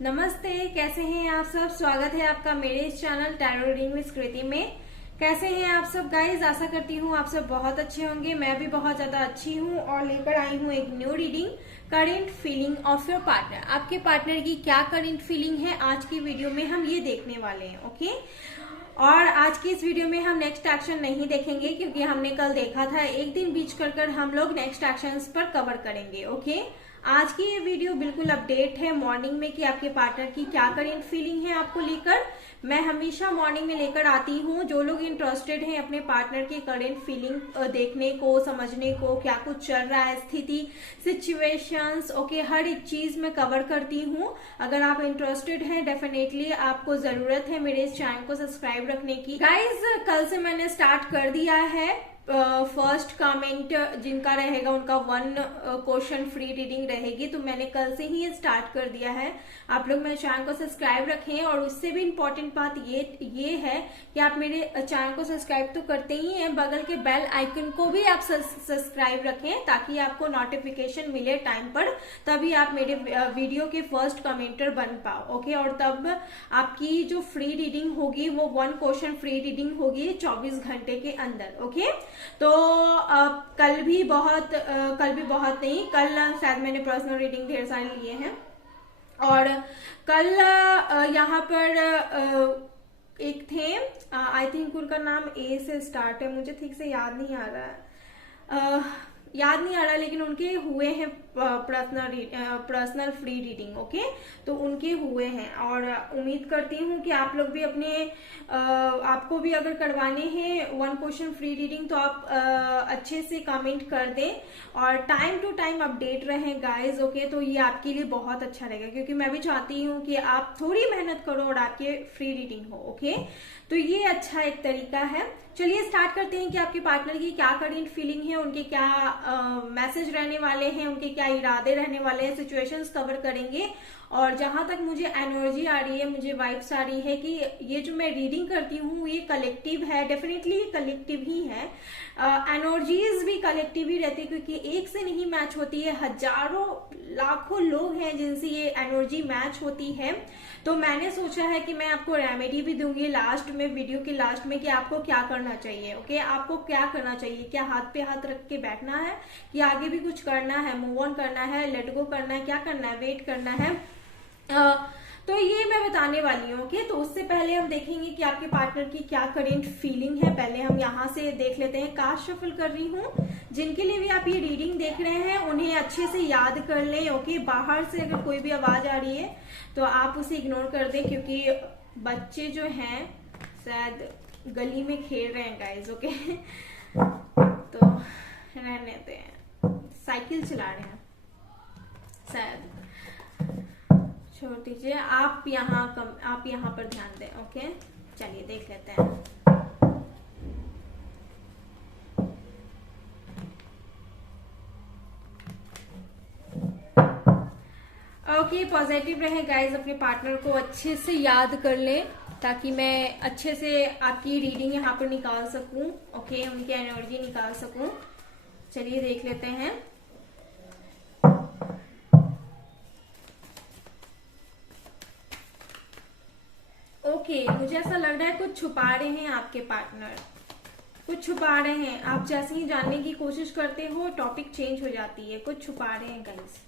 नमस्ते, कैसे हैं आप सब। स्वागत है आपका मेरे इस चैनल टैरो रीडिंग विद कृति में। कैसे हैं आप सब गाइज। आशा करती हूँ आप सब बहुत अच्छे होंगे। मैं भी बहुत ज्यादा अच्छी हूँ और लेकर आई हूँ एक new reading, current feeling of your partner. आपके पार्टनर की क्या करेंट फीलिंग है, आज की वीडियो में हम ये देखने वाले हैं। ओके, और आज की इस वीडियो में हम नेक्स्ट एक्शन नहीं देखेंगे क्योंकि हमने कल देखा था। एक दिन बीच कर हम लोग नेक्स्ट एक्शंस पर कवर करेंगे। ओके, आज की ये वीडियो बिल्कुल अपडेट है मॉर्निंग में कि आपके पार्टनर की क्या करेंट फीलिंग है आपको लेकर। मैं हमेशा मॉर्निंग में लेकर आती हूँ। जो लोग इंटरेस्टेड हैं अपने पार्टनर की करेंट फीलिंग देखने को, समझने को, क्या कुछ चल रहा है, स्थिति, सिचुएशंस, ओके, हर एक चीज मैं कवर करती हूँ। अगर आप इंटरेस्टेड हैं, डेफिनेटली आपको जरूरत है मेरे इस चैनल को सब्सक्राइब रखने की। गाइज, कल से मैंने स्टार्ट कर दिया है। फर्स्ट कमेंट जिनका रहेगा उनका 1 क्वेश्चन फ्री रीडिंग रहेगी, तो मैंने कल से ही स्टार्ट कर दिया है। आप लोग मेरे चैनल को सब्सक्राइब रखें। और उससे भी इम्पोर्टेंट बात ये है कि आप मेरे चैनल को सब्सक्राइब तो करते ही हैं, बगल के बेल आइकन को भी आप सब्सक्राइब रखें ताकि आपको नोटिफिकेशन मिले टाइम पर, तभी आप मेरे वीडियो के फर्स्ट कमेंटर बन पाओ। ओके, और तब आपकी जो फ्री रीडिंग होगी वो 1 क्वेश्चन फ्री रीडिंग होगी 24 घंटे के अंदर। ओके, तो कल भी बहुत नहीं, कल शायद मैंने पर्सनल रीडिंग ढेर सारे लिए हैं। और कल यहाँ पर एक थे, आई थिंक उनका नाम ए से स्टार्ट है, मुझे ठीक से याद नहीं आ रहा लेकिन उनके हुए हैं पर्सनल फ्री रीडिंग। ओके, तो उनके हुए हैं और उम्मीद करती हूँ कि आप लोग भी अपने आपको भी अगर करवाने हैं 1 क्वेश्चन फ्री रीडिंग तो आप अच्छे से कमेंट कर दें और टाइम टू टाइम अपडेट रहें गाइज। ओके, तो ये आपके लिए बहुत अच्छा रहेगा क्योंकि मैं भी चाहती हूँ कि आप थोड़ी मेहनत करो और आपके फ्री रीडिंग हो। ओके, तो ये अच्छा एक तरीका है। चलिए स्टार्ट करते हैं कि आपके पार्टनर की क्या करेंट फीलिंग है, उनके क्या मैसेज रहने वाले हैं, उनके क्या इरादे रहने वाले हैं, सिचुएशंस कवर करेंगे। और जहां तक मुझे एनर्जी आ रही है, मुझे वाइब्स आ रही है कि ये जो मैं रीडिंग करती हूँ ये कलेक्टिव है, डेफिनेटली कलेक्टिव ही है। एनर्जीज भी कलेक्टिव ही रहती है क्योंकि एक से नहीं मैच होती है, हजारों लाखों लोग हैं जिनसे ये एनर्जी मैच होती है। तो मैंने सोचा है कि मैं आपको रेमेडी भी दूंगी लास्ट में, वीडियो के लास्ट में, कि आपको क्या करना चाहिए। ओके, आपको क्या करना चाहिए, क्या हाथ पे हाथ रख के बैठना है कि आगे भी कुछ करना है, मूव ऑन करना है, लेट गो करना है, क्या करना है, वेट करना है। तो ये मैं बताने वाली हूँ। ओके, तो उससे पहले हम देखेंगे कि आपके पार्टनर की क्या करेंट फीलिंग है। पहले हम यहाँ से देख लेते हैं। कार्ड शफल कर रही हूँ। जिनके लिए भी आप ये रीडिंग देख रहे हैं उन्हें अच्छे से याद कर लें। ओके, बाहर से अगर कोई भी आवाज आ रही है तो आप उसे इग्नोर कर दें क्योंकि बच्चे जो हैं शायद गली में खेल रहे हैं गाइज। ओके, तो रहने देते हैं, साइकिल चला रहे हैं शायद, छोड़ दीजिए। आप यहाँ पर ध्यान दें। ओके, चलिए देख लेते हैं। ओके, पॉजिटिव रहे गाइज, अपने पार्टनर को अच्छे से याद कर लें ताकि मैं अच्छे से आपकी रीडिंग यहाँ पर निकाल सकूं। ओके, उनकी एनर्जी निकाल सकूं। चलिए देख लेते हैं। ओके, मुझे ऐसा लग रहा है कुछ छुपा रहे हैं आपके पार्टनर, कुछ छुपा रहे हैं। आप जैसे ही जानने की कोशिश करते हो टॉपिक चेंज हो जाती है। कुछ छुपा रहे हैं गाइस।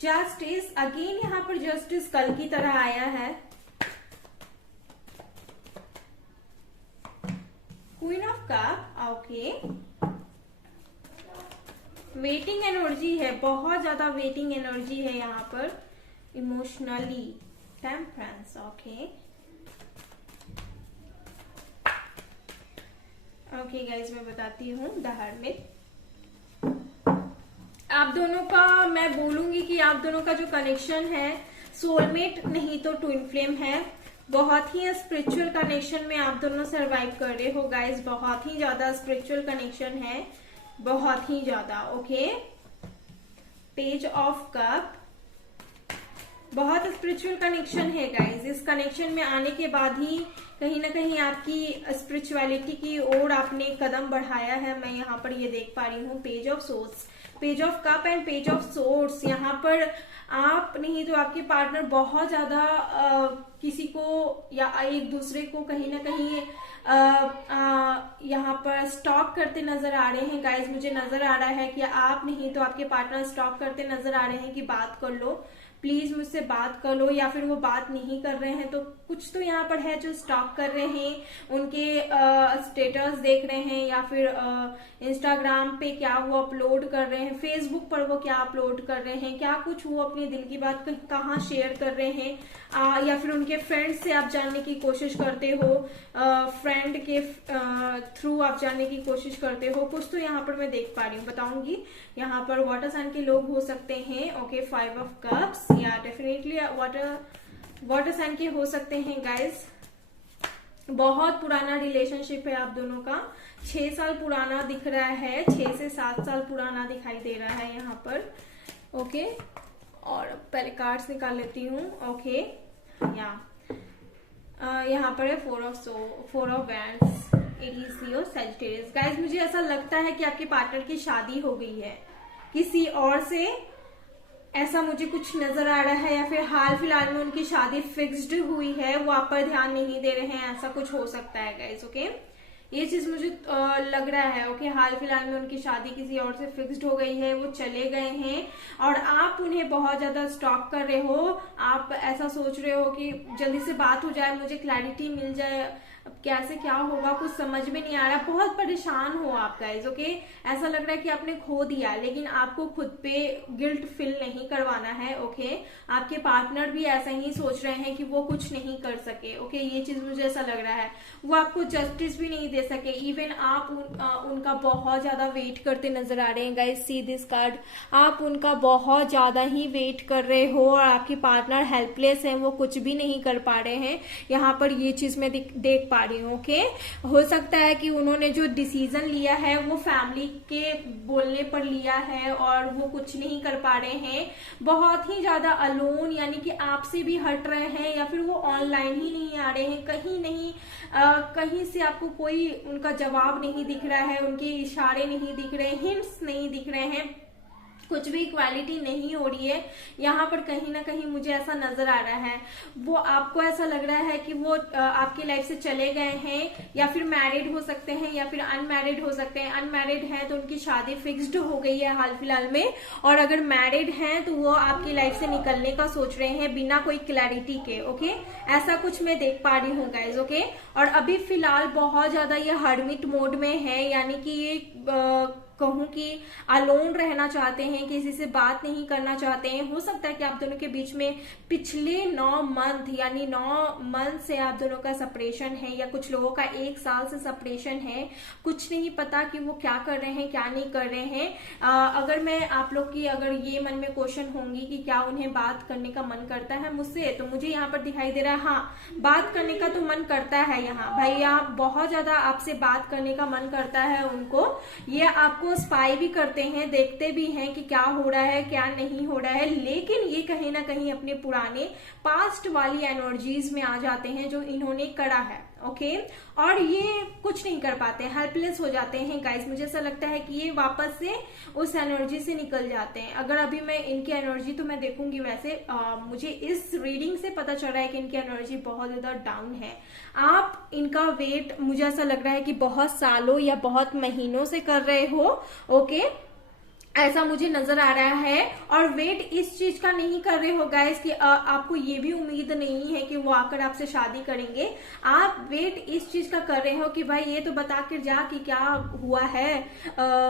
जस्टिस अगेन, यहाँ पर जस्टिस कल की तरह आया है। Queen of cup, okay, waiting energy है, बहुत ज्यादा वेटिंग एनर्जी है यहाँ पर। Emotionally temperance, okay okay guys, मैं बताती हूँ द हर्मिट। आप दोनों का मैं बोलूंगी कि आप दोनों का जो कनेक्शन है सोलमेट नहीं तो ट्विन फ्लेम है। बहुत ही स्पिरिचुअल कनेक्शन में आप दोनों सर्वाइव कर रहे हो गाइज। बहुत ही ज्यादा स्पिरिचुअल कनेक्शन है, बहुत ही ज्यादा। ओके, पेज ऑफ कप, बहुत स्पिरिचुअल कनेक्शन है गाइज। इस कनेक्शन में आने के बाद ही कहीं ना कहीं आपकी स्पिरिचुअलिटी की ओर आपने कदम बढ़ाया है। मैं यहाँ पर ये देख पा रही हूँ page of source. Page of cup and page of swords. यहाँ पर आप नहीं तो आपके पार्टनर बहुत ज्यादा किसी को या एक दूसरे को कहीं ना कहीं यहाँ पर स्टॉक करते नजर आ रहे हैं गाइज। मुझे नजर आ रहा है कि आप नहीं तो आपके पार्टनर स्टॉक करते नजर आ रहे हैं कि बात कर लो, प्लीज मुझसे बात कर लो, या फिर वो बात नहीं कर रहे हैं तो कुछ तो यहाँ पर है जो स्टॉक कर रहे हैं, उनके स्टेटस देख रहे हैं, या फिर इंस्टाग्राम पे क्या वो अपलोड कर रहे हैं, फेसबुक पर वो क्या अपलोड कर रहे हैं, क्या कुछ वो अपने दिल की बात कहाँ शेयर कर रहे हैं, या फिर उनके फ्रेंड से आप जानने की कोशिश करते हो, फ्रेंड के थ्रू आप जानने की कोशिश करते हो। कुछ तो यहाँ पर मैं देख पा रही हूँ, बताऊंगी। यहाँ पर वाटर साइन के लोग हो सकते हैं, ओके, 5 ऑफ कप्स, या डेफिनेटली वाटर साइन के हो सकते हैं गाइस। बहुत पुराना रिलेशनशिप है आप दोनों का, 6 साल पुराना दिख रहा है, 6 से 7 साल पुराना दिखाई दे रहा है यहाँ पर, ओके। और पहले कार्ड्स निकाल लेती हूँ, ओके। यहाँ पर है 4 of wands, it is your Sagittarius. Guys मुझे ऐसा लगता है कि आपके पार्टनर की शादी हो गई है किसी और से, ऐसा मुझे कुछ नजर आ रहा है, या फिर हाल फिलहाल में उनकी शादी फिक्स्ड हुई है, वो आप पर ध्यान नहीं दे रहे हैं, ऐसा कुछ हो सकता है गाइस, ओके। ये चीज मुझे लग रहा है, ओके। हाल फिलहाल में उनकी शादी किसी और से फिक्स्ड हो गई है, वो चले गए हैं और आप उन्हें बहुत ज्यादा स्टॉक कर रहे हो। आप ऐसा सोच रहे हो कि जल्दी से बात हो जाए, मुझे क्लैरिटी मिल जाए, अब कैसे क्या होगा कुछ समझ में नहीं आ रहा, बहुत परेशान हो आप गाइज, ओके। ऐसा लग रहा है कि आपने खो दिया, लेकिन आपको खुद पे गिल्ट फील नहीं करवाना है, ओके। आपके पार्टनर भी ऐसा ही सोच रहे हैं कि वो कुछ नहीं कर सके, ओके। ये चीज मुझे ऐसा लग रहा है, वो आपको जस्टिस भी नहीं दे सके, इवन आप उनका बहुत ज्यादा वेट करते नजर आ रहे हैं गाइज। सी दिस कार्ड, आप उनका बहुत ज्यादा ही वेट कर रहे हो और आपके पार्टनर हेल्पलेस है, वो कुछ भी नहीं कर पा रहे हैं। यहाँ पर ये चीज मैं देख पा रही हूँ, ओके। हो सकता है कि उन्होंने जो डिसीजन लिया है वो फैमिली के बोलने पर लिया है और वो कुछ नहीं कर पा रहे हैं, बहुत ही ज्यादा अलोन, यानी कि आपसे भी हट रहे हैं, या फिर वो ऑनलाइन ही नहीं आ रहे हैं, कहीं नहीं कहीं से आपको कोई उनका जवाब नहीं दिख रहा है, उनके इशारे नहीं दिख रहे, हिंट्स नहीं दिख रहे हैं, कुछ भी इक्वालिटी नहीं हो रही है। यहाँ पर कहीं ना कहीं मुझे ऐसा नजर आ रहा है, वो आपको ऐसा लग रहा है कि वो आपकी लाइफ से चले गए हैं, या फिर मैरिड हो सकते हैं या फिर अनमैरिड हो सकते हैं। अनमैरिड है तो उनकी शादी फिक्स्ड हो गई है हाल फिलहाल में, और अगर मैरिड हैं तो वो आपकी लाइफ से निकलने का सोच रहे हैं बिना कोई क्लैरिटी के, ओके। ऐसा कुछ मैं देख पा रही हूँ गाइज, ओके। और अभी फिलहाल बहुत ज्यादा ये हर्मिट मोड में है, यानी कि ये कहूं कि अलोन रहना चाहते हैं, किसी से बात नहीं करना चाहते हैं। हो सकता है कि आप दोनों के बीच में पिछले 9 मंथ यानी 9 मंथ से आप दोनों का सेपरेशन है, या कुछ लोगों का 1 साल से सेपरेशन है। कुछ नहीं पता कि वो क्या कर रहे हैं क्या नहीं कर रहे हैं। अगर मैं आप लोग की अगर ये मन में क्वेश्चन होंगी कि क्या उन्हें बात करने का मन करता है मुझसे, तो मुझे यहाँ पर दिखाई दे रहा है हाँ, बात करने का तो मन करता है। यहाँ भैया बहुत ज्यादा आपसे बात करने का मन करता है उनको, ये आपको स्पाई भी करते हैं, देखते भी हैं कि क्या हो रहा है क्या नहीं हो रहा है, लेकिन ये कहीं ना कहीं अपने पुराने पास्ट वाली एनर्जीज में आ जाते हैं जो इन्होंने करा है, ओके। और ये कुछ नहीं कर पाते, हेल्पलेस हो जाते हैं गाइस। मुझे ऐसा लगता है कि ये वापस से उस एनर्जी से निकल जाते हैं। अगर अभी मैं इनकी एनर्जी तो मैं देखूंगी, वैसे मुझे इस रीडिंग से पता चल रहा है कि इनकी एनर्जी बहुत ज्यादा डाउन है। आप इनका वेट मुझे ऐसा लग रहा है कि बहुत सालों या बहुत महीनों से कर रहे हो, ओके, ऐसा मुझे नजर आ रहा है। और वेट इस चीज का नहीं कर रहे हो गाइस कि आपको ये भी उम्मीद नहीं है कि वो आकर आपसे शादी करेंगे। आप वेट इस चीज का कर रहे हो कि भाई ये तो बता कर जा कि क्या हुआ है,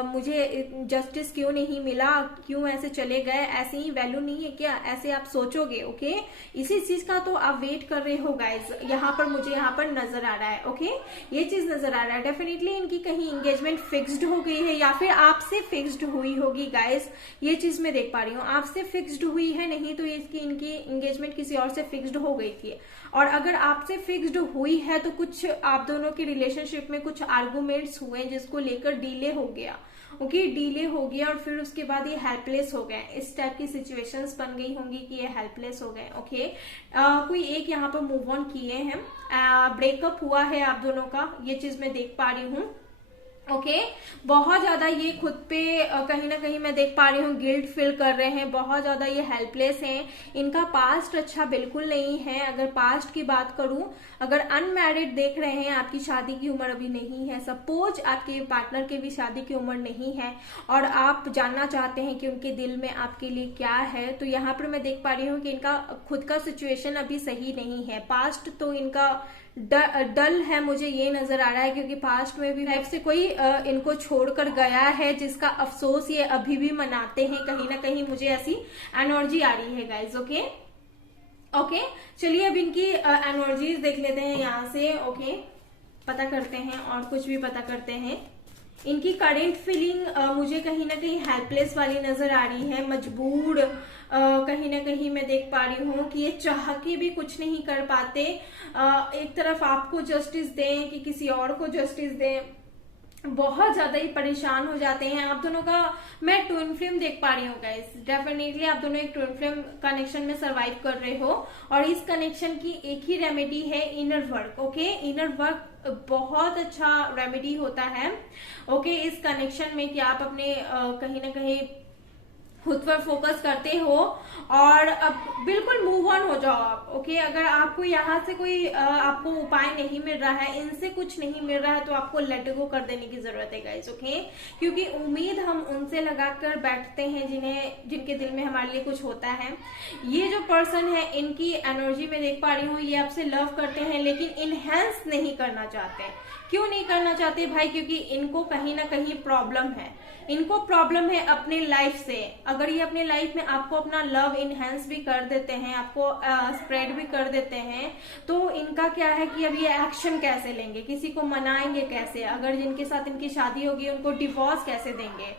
मुझे जस्टिस क्यों नहीं मिला, क्यों ऐसे चले गए, ऐसे ही वैल्यू नहीं है क्या, ऐसे आप सोचोगे, ओके। इसी चीज का तो आप वेट कर रहे हो गाइस, यहाँ पर मुझे यहाँ पर नजर आ रहा है, ओके। ये चीज नजर आ रहा है। डेफिनेटली इनकी कहीं एंगेजमेंट फिक्स्ड हो गई है, या फिर आपसे फिक्स्ड हुई हो गाइस, ये चीज मैं देख पा रही हूँ। आपसे फिक्स्ड हुई है, नहीं तो इनकी एंगेजमेंट किसी और से फिक्स्ड हो गई थी। और अगर आपसे फिक्स्ड हुई है तो कुछ आप दोनों के रिलेशनशिप में कुछ आर्गुमेंट्स हुए जिसको लेकर डिले हो गया, ओके, डिले हो गया, और फिर उसके बाद ये हेल्पलेस हो गए। इस टाइप की सिचुएशंस बन गई होंगी कि ये हेल्पलेस हो गए, ओके। कोई एक यहाँ पर मूव ऑन किए हैं, ब्रेकअप हुआ है आप दोनों का, ये चीज मैं देख पा रही हूँ। ओके बहुत ज्यादा ये खुद पे कहीं ना कहीं मैं देख पा रही हूँ गिल्ट फील कर रहे हैं, बहुत ज्यादा ये हेल्पलेस हैं। इनका पास्ट अच्छा बिल्कुल नहीं है। अगर पास्ट की बात करूं, अगर अनमैरिड देख रहे हैं, आपकी शादी की उम्र अभी नहीं है, सपोज आपके पार्टनर की भी शादी की उम्र नहीं है और आप जानना चाहते हैं कि उनके दिल में आपके लिए क्या है, तो यहाँ पर मैं देख पा रही हूँ कि इनका खुद का सिचुएशन अभी सही नहीं है। पास्ट तो इनका डल है, मुझे ये नजर आ रहा है, क्योंकि पास्ट में भी लाइफ से कोई इनको छोड़कर गया है जिसका अफसोस ये अभी भी मनाते हैं। कहीं ना कहीं मुझे ऐसी एनर्जी आ रही है गाइज। ओके चलिए अब इनकी एनर्जीज देख लेते हैं यहाँ से। ओके पता करते हैं और कुछ भी पता करते हैं। इनकी करेंट फीलिंग मुझे कहीं ना कहीं हेल्पलेस वाली नजर आ रही है, मजबूर कहीं ना कहीं मैं देख पा रही हूँ कि ये चाह के भी कुछ नहीं कर पाते। एक तरफ आपको जस्टिस दें कि किसी और को जस्टिस दें, बहुत ज्यादा ही परेशान हो जाते हैं। आप दोनों का मैं ट्विन फ्लेम देख पा रही हूँ गाइस, डेफिनेटली आप दोनों एक ट्विन फ्लेम कनेक्शन में सरवाइव कर रहे हो और इस कनेक्शन की एक ही रेमेडी है, inner work. Okay inner work बहुत अच्छा रेमेडी होता है। ओके इस कनेक्शन में कि आप अपने कहीं ना कहीं खुद पर फोकस करते हो और अब बिल्कुल मूव ऑन हो जाओ आप। ओके अगर आपको यहाँ से कोई आपको उपाय नहीं मिल रहा है, इनसे कुछ नहीं मिल रहा है, तो आपको लेट गो कर देने की जरूरत है गाइस। ओके क्योंकि उम्मीद हम उनसे लगाकर बैठते हैं जिनके दिल में हमारे लिए कुछ होता है। ये जो पर्सन है इनकी एनर्जी में देख पा रही हूँ, ये आपसे लव करते हैं लेकिन इनहेंस नहीं करना चाहते। क्यों नहीं करना चाहते भाई? क्योंकि इनको कहीं ना कहीं प्रॉब्लम है, इनको प्रॉब्लम है अपने लाइफ से। अगर ये अपने लाइफ में आपको अपना लव इनहेंस भी कर देते हैं, आपको स्प्रेड भी कर देते हैं, तो इनका क्या है कि अब ये एक्शन कैसे लेंगे, किसी को मनाएंगे कैसे, अगर जिनके साथ इनकी शादी होगी उनको डिवोर्स कैसे देंगे,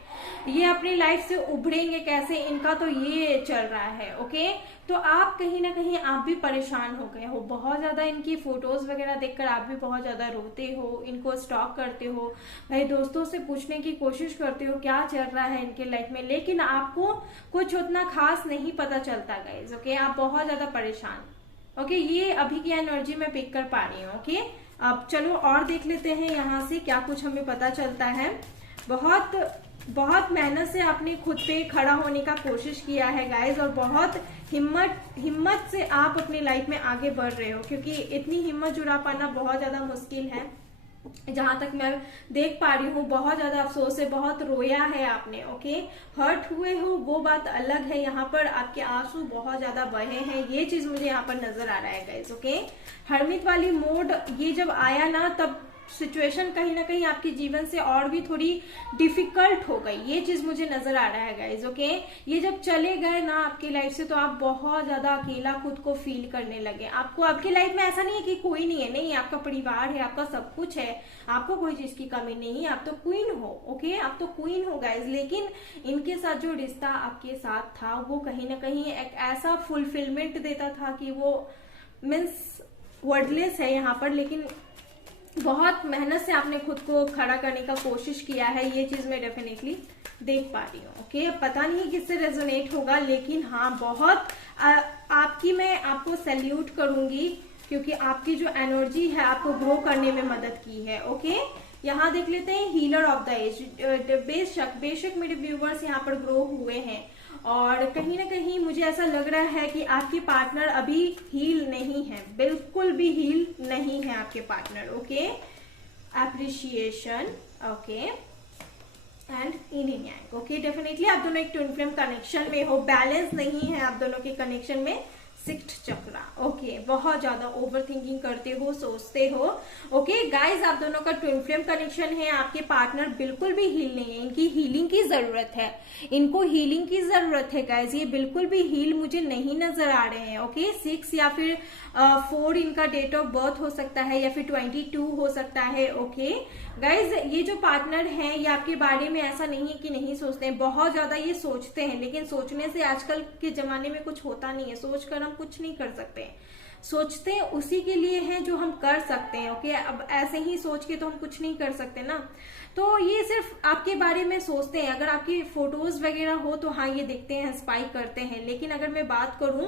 ये अपनी लाइफ से उभरेंगे कैसे, इनका तो ये चल रहा है। ओके तो आप कहीं ना कहीं आप भी परेशान हो गए हो बहुत ज्यादा। इनकी फोटोज वगैरह देखकर आप भी बहुत ज्यादा रोते हो, इनको स्टॉक करते हो, भाई दोस्तों से पूछने की कोशिश करते हो क्या चल रहा है इनके लाइफ में, लेकिन आपको कुछ उतना खास नहीं पता चलता गाइज। ओके आप बहुत ज्यादा परेशान। ओके ये अभी की एनर्जी में पिक कर पा रही हूँ। ओके अब चलो और देख लेते हैं यहाँ से क्या कुछ हमें पता चलता है। बहुत मेहनत से आपने खुद पे खड़ा होने का कोशिश किया है गाइज और बहुत हिम्मत से आप अपनी लाइफ में आगे बढ़ रहे हो, क्योंकि इतनी हिम्मत जुटा पाना बहुत ज्यादा मुश्किल है। जहां तक मैं देख पा रही हूँ बहुत ज्यादा अफसोस है, बहुत रोया है आपने। ओके हर्ट हुए हो वो बात अलग है, यहाँ पर आपके आंसू बहुत ज्यादा बहे हैं, ये चीज मुझे यहाँ पर नजर आ रहा है गाइज। ओके हरमित वाली मोड ये जब आया ना तब सिचुएशन कहीं ना कहीं आपके जीवन से और भी थोड़ी डिफिकल्ट हो गई, ये चीज मुझे नजर आ रहा है गाइज। ओके ये जब चले गए ना आपकी लाइफ से तो आप बहुत ज्यादा अकेला खुद को फील करने लगे। आपको आपकी लाइफ में ऐसा नहीं है कि कोई नहीं है, नहीं आपका परिवार है, आपका सब कुछ है, आपको कोई चीज की कमी नहीं है, आप तो क्वीन हो। ओके आप तो क्वीन हो गाइज, लेकिन इनके साथ जो रिश्ता आपके साथ था वो कहीं ना कहीं एक ऐसा फुलफिलमेंट देता था कि वो मीन्स वर्डलेस है यहाँ पर, लेकिन बहुत मेहनत से आपने खुद को खड़ा करने का कोशिश किया है, ये चीज मैं डेफिनेटली देख पा रही हूँ। ओके पता नहीं किससे रेजोनेट होगा, लेकिन हाँ बहुत आपकी मैं आपको सैल्यूट करूंगी क्योंकि आपकी जो एनर्जी है आपको ग्रो करने में मदद की है। ओके यहाँ देख लेते हैं हीलर ऑफ द एज। बेशक मेरे व्यूवर्स यहाँ पर ग्रो हुए हैं और कहीं ना कहीं मुझे ऐसा लग रहा है कि आपके पार्टनर अभी हील नहीं है, बिल्कुल भी हील नहीं है आपके partner. Okay appreciation okay and in Yang. Okay definitely आप दोनों एक ट्विन फ्लेम कनेक्शन में हो, बैलेंस नहीं है आप दोनों के कनेक्शन में, सिक्स्थ चक्रा। ओके बहुत ज्यादा ओवर थिंकिंग करते हो, सोचते हो। ओके गाइज आप दोनों का ट्विन फ्लेम कनेक्शन है, आपके पार्टनर बिल्कुल भी हील नहीं है, इनकी हीलिंग की जरूरत है, इनको हीलिंग की जरूरत है गाइज। ये बिल्कुल भी हील मुझे नहीं नजर आ रहे हैं। ओके 6 या फिर 4 इनका डेट ऑफ बर्थ हो सकता है या फिर 22 हो सकता है। ओके गाइज ये जो पार्टनर हैं ये आपके बारे में ऐसा नहीं है कि नहीं सोचते हैं, बहुत ज्यादा ये सोचते हैं, लेकिन सोचने से आजकल के जमाने में कुछ होता नहीं है, सोचकर हम कुछ नहीं कर सकते। सोचते उसी के लिए हैं जो हम कर सकते हैं। ओके अब ऐसे ही सोच के तो हम कुछ नहीं कर सकते ना, तो ये सिर्फ आपके बारे में सोचते हैं। अगर आपकी फोटोज वगैरह हो तो हाँ ये देखते हैं, स्पाई करते हैं, लेकिन अगर मैं बात करूं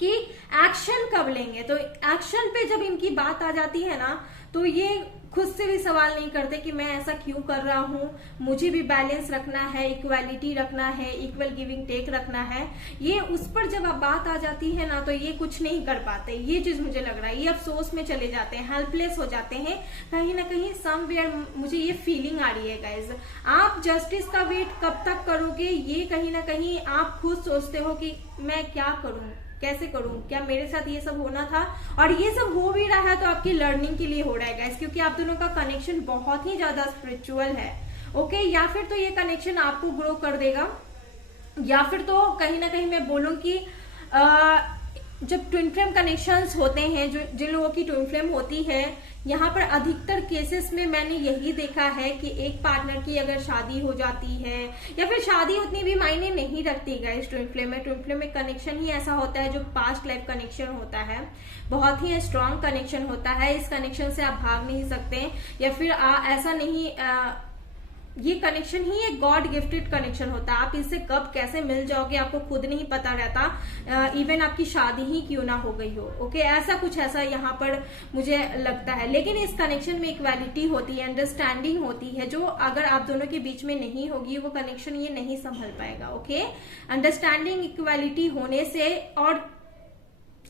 कि एक्शन कब लेंगे, तो एक्शन पे जब इनकी बात आ जाती है ना तो ये खुद से भी सवाल नहीं करते कि मैं ऐसा क्यों कर रहा हूँ, मुझे भी बैलेंस रखना है, इक्वालिटी रखना है, इक्वल गिविंग टेक रखना है। ये उस पर जब अब बात आ जाती है ना, तो ये कुछ नहीं कर पाते। ये चीज मुझे लग रहा है, ये अफसोस में चले जाते हैं, हेल्पलेस हो जाते हैं कहीं ना कहीं। समवेयर मुझे ये फीलिंग आ रही है गाइज। आप जस्टिस का वेट कब तक करोगे, ये कहीं ना कहीं आप खुद सोचते हो कि मैं क्या करूं, कैसे करूं, क्या मेरे साथ ये सब होना था। और ये सब हो भी रहा है तो आपकी लर्निंग के लिए हो रहा है गाइस, क्योंकि आप दोनों का कनेक्शन बहुत ही ज्यादा स्पिरिचुअल है। ओके, या फिर तो ये कनेक्शन आपको ग्रो कर देगा, या फिर तो कहीं ना कहीं मैं बोलूं कि जब ट्विन फ्लेम कनेक्शंस होते हैं, जो जिन लोगों की ट्विन फ्लेम होती है, यहाँ पर अधिकतर केसेस में मैंने यही देखा है कि एक पार्टनर की अगर शादी हो जाती है, या फिर शादी उतनी भी मायने नहीं रखती गाइस ट्विन फ्लेम में। ट्विन फ्लेम में कनेक्शन ही ऐसा होता है जो पास्ट लाइफ कनेक्शन होता है, बहुत ही स्ट्रांग कनेक्शन होता है। इस कनेक्शन से आप भाग नहीं सकते, या फिर ऐसा नहीं, ये कनेक्शन ही एक गॉड गिफ्टेड कनेक्शन होता है। आप इससे कब कैसे मिल जाओगे आपको खुद नहीं पता रहता, इवन आपकी शादी ही क्यों ना हो गई हो। ओके, ऐसा कुछ ऐसा यहाँ पर मुझे लगता है। लेकिन इस कनेक्शन में इक्वालिटी होती है, अंडरस्टैंडिंग होती है, जो अगर आप दोनों के बीच में नहीं होगी वो कनेक्शन ये नहीं संभल पाएगा। ओके, अंडरस्टैंडिंग इक्वालिटी होने से, और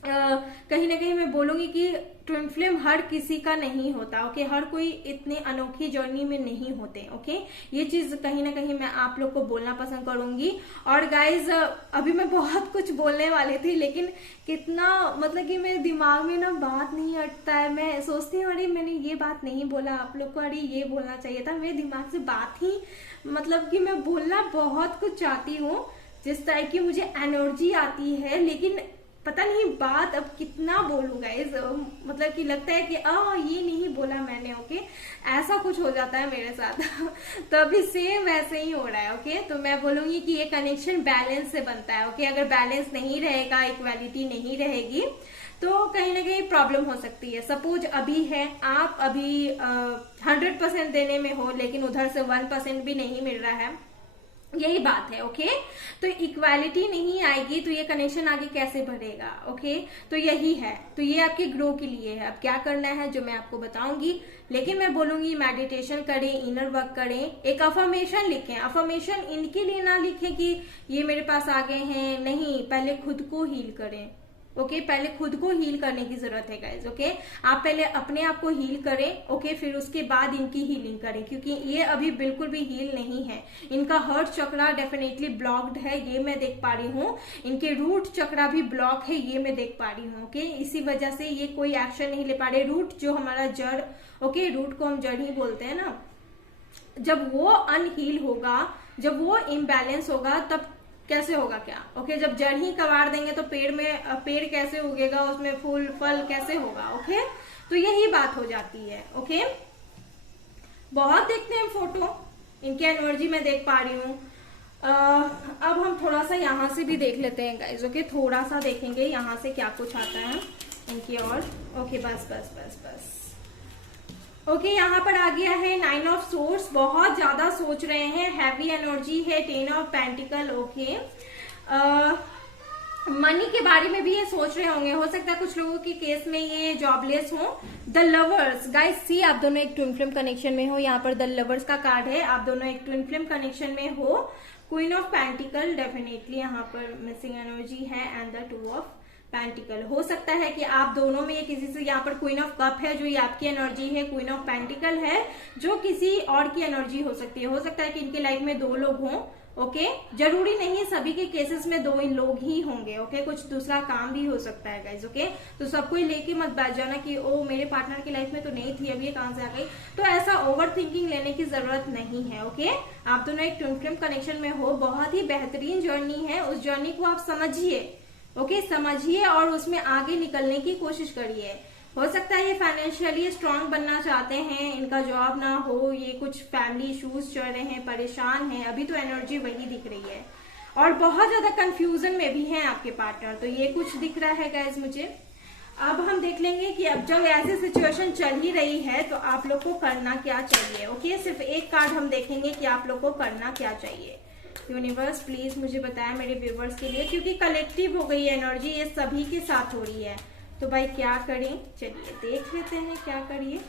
कहीं ना कहीं मैं बोलूंगी कि ट्विन फ्लेम हर किसी का नहीं होता। ओके, हर कोई इतने अनोखी जर्नी में नहीं होते। ओके, ये चीज कहीं ना कहीं मैं आप लोग को बोलना पसंद करूंगी। और गाइज अभी मैं बहुत कुछ बोलने वाली थी, लेकिन कितना मतलब कि मेरे दिमाग में ना बात नहीं हटता है। मैं सोचती हूँ अरे मैंने ये बात नहीं बोला आप लोग को, अरे ये बोलना चाहिए था। मेरे दिमाग से बात ही, मतलब कि मैं बोलना बहुत कुछ चाहती हूँ, जिस तरह की मुझे एनर्जी आती है, लेकिन पता नहीं बात अब कितना बोलूं गाइस। मतलब कि लगता है कि ये नहीं बोला मैंने। ओके, ऐसा कुछ हो जाता है मेरे साथ। तो अभी सेम वैसे ही हो रहा है। ओके, तो मैं बोलूंगी कि ये कनेक्शन बैलेंस से बनता है। ओके, अगर बैलेंस नहीं रहेगा, इक्वालिटी नहीं रहेगी, तो कहीं ना कहीं प्रॉब्लम हो सकती है। सपोज अभी है, आप अभी 100% देने में हो, लेकिन उधर से 1% भी नहीं मिल रहा है, यही बात है। ओके, तो इक्वालिटी नहीं आएगी तो ये कनेक्शन आगे कैसे बढ़ेगा। ओके, तो यही है, तो ये आपके ग्रो के लिए है। अब क्या करना है जो मैं आपको बताऊंगी, लेकिन मैं बोलूंगी मेडिटेशन करें, इनर वर्क करें, एक अफर्मेशन लिखें। अफर्मेशन इनके लिए ना लिखें कि ये मेरे पास आ गए हैं, नहीं, पहले खुद को हील करें। ओके, पहले खुद को हील करने की जरूरत है गाइज। ओके, आप पहले अपने आप को हील करें। ओके, फिर उसके बाद इनकी हीलिंग करें, क्योंकि ये अभी बिल्कुल भी हील नहीं है। इनका हार्ट चक्रा डेफिनेटली ब्लॉक्ड है, ये मैं देख पा रही हूँ। इनके रूट चक्रा भी ब्लॉक है, ये मैं देख पा रही हूँ। ओके, इसी वजह से ये कोई एक्शन नहीं ले पा रहे। रूट जो हमारा जड़, ओके, रूट को हम जड़ ही बोलते हैं ना, जब वो अनहील होगा, जब वो इम्बैलेंस होगा, तब कैसे होगा क्या। ओके, जब जड़ ही कबाड़ देंगे तो पेड़ कैसे उगेगा, उसमें फूल फल कैसे होगा। ओके, तो यही बात हो जाती है। ओके, बहुत देखते हैं फोटो, इनकी एनर्जी मैं देख पा रही हूँ। अब हम थोड़ा सा यहाँ से भी देख लेते हैं गाइज। ओके, थोड़ा सा देखेंगे यहाँ से क्या कुछ आता है इनकी और। ओके, बस बस बस बस। ओके, यहाँ पर आ गया है 9 ऑफ सोर्स, बहुत ज्यादा सोच रहे हैं, हैवी एनर्जी है। 10 ऑफ पेंटिकल। ओके, मनी के बारे में भी ये सोच रहे होंगे, हो सकता है कुछ लोगों के केस में ये जॉबलेस हो। द लवर्स, गाइस सी, आप दोनों एक ट्विन फ्लेम कनेक्शन में हो। यहाँ पर द लवर्स का कार्ड है, आप दोनों एक ट्विन फ्लेम कनेक्शन में हो। क्वीन ऑफ पेंटिकल डेफिनेटली यहाँ पर मिसिंग एनर्जी है, एंड द 2 ऑफ पेंटिकल। हो सकता है कि आप दोनों में किसी से, यहाँ पर क्वीन ऑफ कप है जो ये आपकी एनर्जी है, क्वीन ऑफ पेंटिकल है जो किसी और की एनर्जी हो सकती है। हो सकता है कि इनके लाइफ में 2 लोग हों। ओके, जरूरी नहीं सभी के केसेस में 2 ही लोग ही होंगे। ओके, कुछ दूसरा काम भी हो सकता है गाइज। ओके, तो सबको लेके मत बैठ जाना कि ओ मेरे पार्टनर की लाइफ में तो नहीं थी, अब ये कहां से आ गई। तो ऐसा ओवर थिंकिंग लेने की जरूरत नहीं है। ओके, आप दोनों एक ट्विन फ्लेम कनेक्शन में हो, बहुत ही बेहतरीन जर्नी है। उस जर्नी को आप समझिए। ओके, समझिए और उसमें आगे निकलने की कोशिश करिए। हो सकता है ये फाइनेंशियली स्ट्रांग बनना चाहते हैं, इनका जॉब ना हो, ये कुछ फैमिली इश्यूज चल रहे हैं, परेशान हैं, अभी तो एनर्जी वही दिख रही है। और बहुत ज्यादा कंफ्यूजन में भी हैं आपके पार्टनर, तो ये कुछ दिख रहा है गाइज मुझे। अब हम देख लेंगे कि अब जब ऐसी सिचुएशन चल ही रही है तो आप लोग को करना क्या चाहिए। ओके, सिर्फ एक कार्ड हम देखेंगे कि आप लोग को करना क्या चाहिए। यूनिवर्स प्लीज मुझे बताया मेरे व्यूवर्स के लिए, क्योंकि कलेक्टिव हो गई एनर्जी, ये सभी के साथ हो रही है। तो भाई क्या करें, चलिए देख लेते हैं क्या करिए।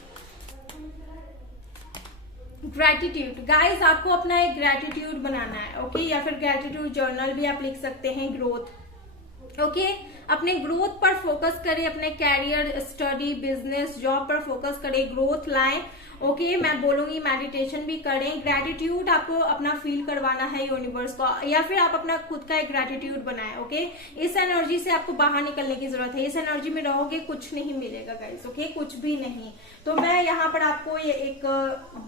ग्रेटिट्यूड गाइस, आपको अपना एक ग्रेटिट्यूड बनाना है, ओके, या फिर ग्रेटिट्यूड जर्नल भी आप लिख सकते हैं। ग्रोथ, ओके, अपने ग्रोथ पर फोकस करें, अपने कैरियर, स्टडी, बिजनेस, जॉब पर फोकस करें, ग्रोथ लाएं, ओके। मैं बोलूंगी मेडिटेशन भी करें। ग्रेटिट्यूड आपको अपना फील करवाना है यूनिवर्स को, या फिर आप अपना खुद का एक ग्रेटिट्यूड बनाएं, ओके। इस एनर्जी से आपको बाहर निकलने की जरूरत है। इस एनर्जी में रहोगे कुछ नहीं मिलेगा गाइस, ओके, कुछ भी नहीं। तो मैं यहाँ पर आपको ये एक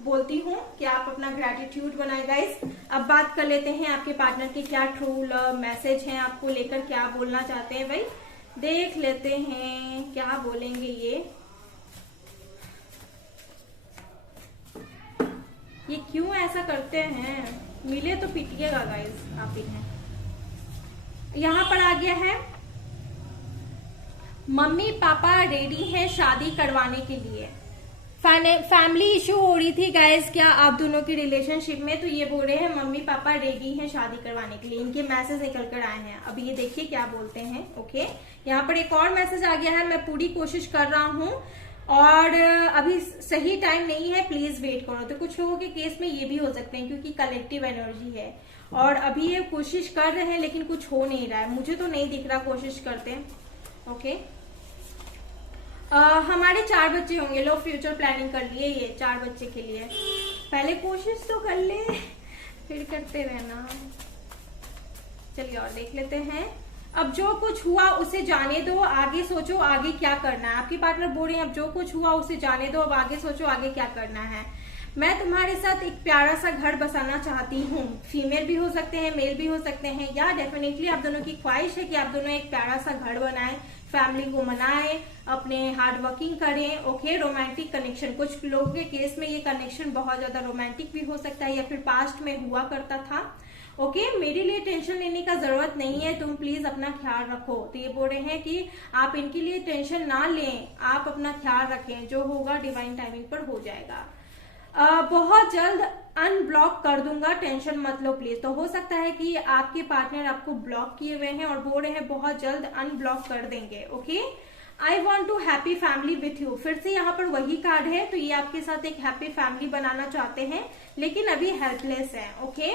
बोलती हूँ कि आप अपना ग्रेटिट्यूड बनाए गाइस। अब बात कर लेते हैं आपके पार्टनर के क्या ट्रू लव मैसेज है, आपको लेकर क्या बोलना चाहते हैं भाई, देख लेते हैं क्या बोलेंगे ये क्यों ऐसा करते हैं, मिले तो पिटिएगा गाइस आप इन्हें। यहाँ पर आ गया है, मम्मी पापा रेडी हैं शादी करवाने के लिए। फैमिली इशू हो रही थी गाइस क्या आप दोनों की रिलेशनशिप में, तो ये बोल रहे हैं मम्मी पापा रेडी हैं शादी करवाने के लिए। इनके मैसेज निकल कर आए हैं, अब ये देखिए क्या बोलते हैं, ओके। यहाँ पर एक और मैसेज आ गया है, मैं पूरी कोशिश कर रहा हूँ और अभी सही टाइम नहीं है, प्लीज वेट करो। तो कुछ लोगों के केस में ये भी हो सकते हैं क्योंकि कलेक्टिव एनर्जी है और अभी ये कोशिश कर रहे हैं लेकिन कुछ हो नहीं रहा है, मुझे तो नहीं दिख रहा कोशिश करते, ओके। हमारे 4 बच्चे होंगे, लो फ्यूचर प्लानिंग कर लिए ये 4 बच्चे के लिए, पहले कोशिश तो कर ले फिर करते रहना। चलिए और देख लेते हैं। अब जो कुछ हुआ उसे जाने दो, आगे सोचो आगे क्या करना है। आपके पार्टनर बोल रहे हैं अब जो कुछ हुआ उसे जाने दो, अब आगे सोचो आगे क्या करना है। मैं तुम्हारे साथ एक प्यारा सा घर बसाना चाहती हूँ। फीमेल भी हो सकते हैं, मेल भी हो सकते हैं, या डेफिनेटली आप दोनों की ख्वाहिश है कि आप दोनों एक प्यारा सा घर बनाएं, फैमिली को मनाएं, अपने हार्ड वर्किंग करें, ओके। रोमांटिक कनेक्शन, कुछ लोगों के केस में ये कनेक्शन बहुत ज्यादा रोमांटिक भी हो सकता है या फिर पास्ट में हुआ करता था, ओके। मेरे लिए टेंशन लेने का जरूरत नहीं है, तुम प्लीज अपना ख्याल रखो। तो ये बोल रहे हैं कि आप इनके लिए टेंशन ना लें, आप अपना ख्याल रखें, जो होगा डिवाइन टाइमिंग पर हो जाएगा। बहुत जल्द अनब्लॉक कर दूंगा, टेंशन मत लो प्लीज। तो हो सकता है कि आपके पार्टनर आपको ब्लॉक किए हुए हैं और बोल रहे हैं बहुत जल्द अनब्लॉक कर देंगे, okay. I want to happy family with you, फिर से यहाँ पर वही कार्ड है, तो ये आपके साथ एक हैप्पी फैमिली बनाना चाहते हैं लेकिन अभी हेल्पलेस है, ओके।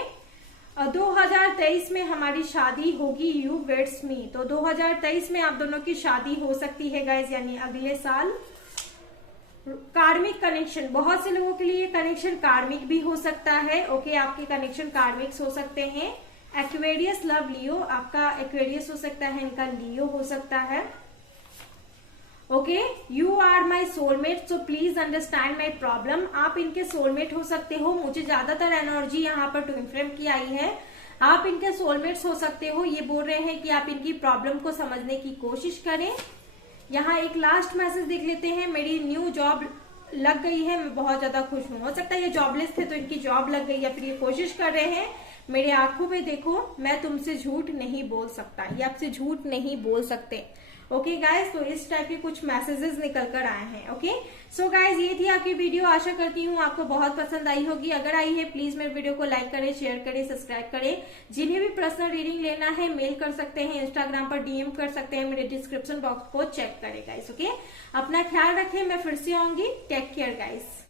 2023 में हमारी शादी होगी, यू वेट्स मी। तो 2023 में आप दोनों की शादी हो सकती है गाइज, यानी अगले साल। कार्मिक कनेक्शन, बहुत से लोगों के लिए कनेक्शन कार्मिक भी हो सकता है, ओके। आपके कनेक्शन कार्मिक्स हो सकते हैं। एक्वेरियस लव लियो, आपका एक्वेरियस हो सकता है, इनका लियो हो सकता है, okay. You are my soulmate, so please understand my problem. आप इनके सोलमेट हो सकते हो, मुझे ज्यादातर एनर्जी यहाँ पर ट्विन फ्लेम की आई है। आप इनके सोलमेट्स हो सकते हो, ये बोल रहे हैं कि आप इनकी प्रॉब्लम को समझने की कोशिश करें। यहाँ एक लास्ट मैसेज देख लेते हैं, मेरी न्यू जॉब लग गई है, मैं बहुत ज्यादा खुश हूँ। हो सकता है ये जॉबलेस थे तो इनकी जॉब लग गई, या फिर ये कोशिश कर रहे हैं। मेरे आंखों में देखो, मैं तुमसे झूठ नहीं बोल सकता, ये आपसे झूठ नहीं बोल सकते, ओके गाइज। तो इस टाइप के कुछ मैसेजेस निकल कर आए हैं, ओके। सो गाइज ये थी आपकी वीडियो, आशा करती हूँ आपको बहुत पसंद आई होगी। अगर आई है प्लीज मेरे वीडियो को लाइक करें, शेयर करें, सब्सक्राइब करें। जिन्हें भी पर्सनल रीडिंग लेना है मेल कर सकते हैं, इंस्टाग्राम पर डीएम कर सकते हैं, मेरे डिस्क्रिप्शन बॉक्स को चेक करें गाइज, ओके। अपना ख्याल रखें, मैं फिर से आऊंगी, टेक केयर गाइज।